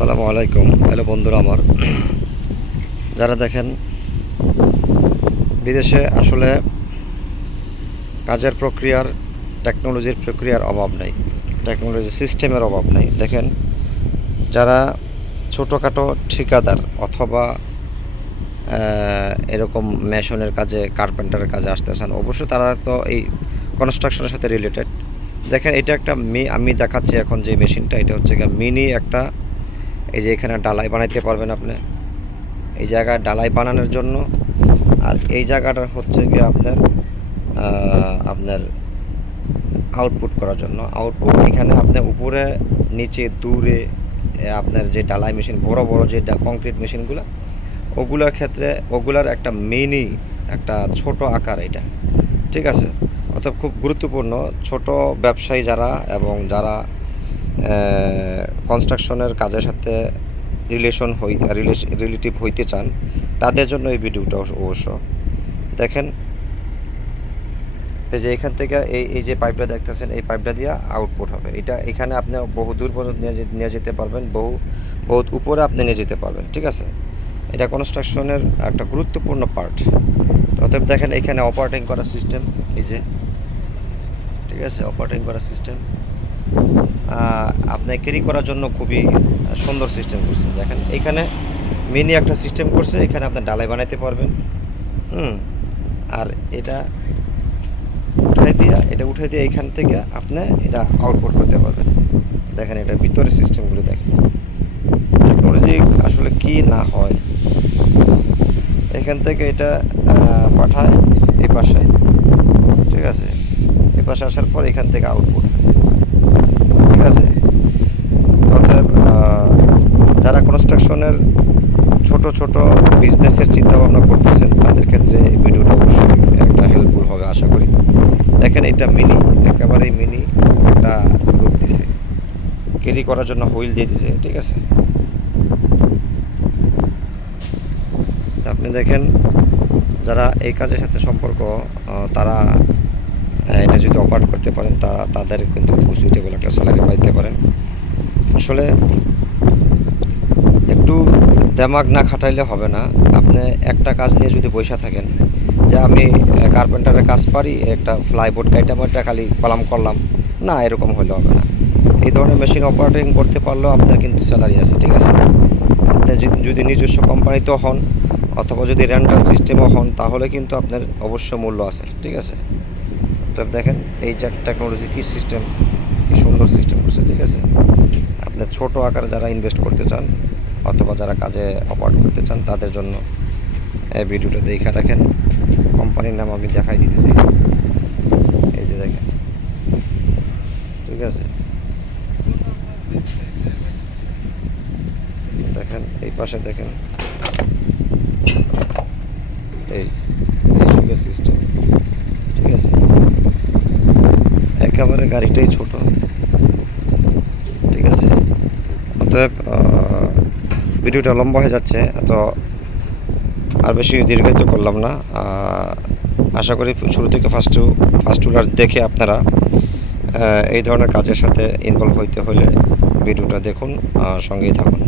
আসসালামু আলাইকুম। হ্যালো বন্ধুরা আমার, যারা দেখেন বিদেশে আসলে কাজের প্রক্রিয়ার টেকনোলজির প্রক্রিয়ার অভাব নেই, টেকনোলজি সিস্টেমের অভাব নেই। দেখেন যারা ছোটোখাটো ঠিকাদার অথবা এরকম মেশনের কাজে, কার্পেন্টারের কাজে আসতেছেন, অবশ্যই তারা তো এই কনস্ট্রাকশনের সাথে রিলেটেড। দেখেন এটা একটা আমি দেখাচ্ছি এখন যে মেশিনটা, এটা হচ্ছে গিয়ে মিনি একটা। এই যে এখানে ডালাই বানাইতে পারবেন আপনি, এই জায়গায় ডালাই বানানোর জন্য। আর এই জায়গাটা হচ্ছে গিয়ে আপনার আউটপুট করার জন্য। আউটপুট এখানে আপনার উপরে নিচে দূরে আপনার যে ডালাই মেশিন, বড় বড় যে কংক্রিট মেশিনগুলো, ওগুলোর ক্ষেত্রে ওগুলার একটা মিনি একটা ছোট আকার এটা, ঠিক আছে। অর্থাৎ খুব গুরুত্বপূর্ণ ছোট ব্যবসায়ী যারা এবং যারা কনস্ট্রাকশনের কাজের সাথে রিলেটিভ হইতে চান, তাদের জন্য এই ভিডিওটা অবশ্য দেখেন। এই যে এখান থেকে এই যে পাইপটা দেখতেছেন, এই পাইপটা দিয়ে আউটপুট হবে। এটা এখানে আপনি বহু দূর পর্যন্ত নিয়ে যেতে পারবেন, বহুত উপরে আপনি নিয়ে যেতে পারবেন, ঠিক আছে। এটা কনস্ট্রাকশনের একটা গুরুত্বপূর্ণ পার্ট। অতএব দেখেন এখানে অপারেটিং করার সিস্টেম, এই যে, ঠিক আছে, অপারেটিং করার সিস্টেম আপনি ক্যারি করার জন্য খুবই সুন্দর সিস্টেম করছে। দেখেন এখানে মিনি একটা সিস্টেম করছে, এখানে আপনি ডালাই বানাইতে পারবেন। আর এটা উঠাই দিয়ে এখান থেকে আপনি এটা আউটপুট করতে পারবেন। দেখেন এটা ভিতরে সিস্টেমগুলো দেখেন, টেকনোলজি আসলে কি না হয়। এখান থেকে এটা পাঠায় এই পাশে, ঠিক আছে। এই পাশে আসার পর এখান থেকে আউটপুট, ঠিক আছে। অতএব যারা কনস্ট্রাকশনের ছোট ছোট বিজনেসের চিন্তাভাবনা করতেছেন, তাদের ক্ষেত্রে এই ভিডিওটা অবশ্যই একটা হেল্পফুল হবে আশা করি। দেখেন এটা মিনি, একেবারেই মিনি একটা রূপ দিছে, ক্যারি করার জন্য হুইল দিয়ে দিছে, ঠিক আছে। আপনি দেখেন যারা এই কাজের সাথে সম্পর্ক, তারা এটা যদি অপারেট করতে পারেন, তাদের কিন্তু সুইটেবল একটা স্যালারি পাইতে পারেন। আসলে একটু দেমাগ না খাটাইলে হবে না। আপনি একটা কাজ নিয়ে যদি বসে থাকেন যে আমি কার্পেন্টারের কাজ পারি, একটা ফ্লাইবোর্ড কাইটামাইটা খালি কলাম করলাম, না, এরকম হলে হবে না। এই ধরনের মেশিন অপারেটিং করতে পারলেও আপনার কিন্তু স্যালারি আছে, ঠিক আছে। আপনি যদি নিজস্ব কোম্পানিতেও হন অথবা যদি রেন্টাল সিস্টেমও হন, তাহলে কিন্তু আপনার অবশ্য মূল্য আছে, ঠিক আছে। তো দেখেন এই যে টেকনোলজি কী সিস্টেম, কী সুন্দর সিস্টেম করছে, ঠিক আছে। আপনার ছোট আকারে যারা ইনভেস্ট করতে চান অথবা যারা কাজে অপারেট করতে চান, তাদের জন্য এই ভিডিওটা দেখে রাখেন। কোম্পানির নাম আমি দেখাই দিতেছি, এই যে দেখেন, ঠিক আছে। দেখেন এই পাশে দেখেন, এই যুগের সিস্টেম, ঠিক আছে। একেবারে গাড়িটাই ছোট, ঠিক আছে। অতএব ভিডিওটা লম্বা হয়ে যাচ্ছে, তো আর বেশি দীর্ঘায়িত করলাম না। আশা করি শুরু থেকে ফার্স্ট দেখে আপনারা এই ধরনের কাজের সাথে ইনভলভ হইতে হলে ভিডিওটা দেখুন, সঙ্গেই থাকুন।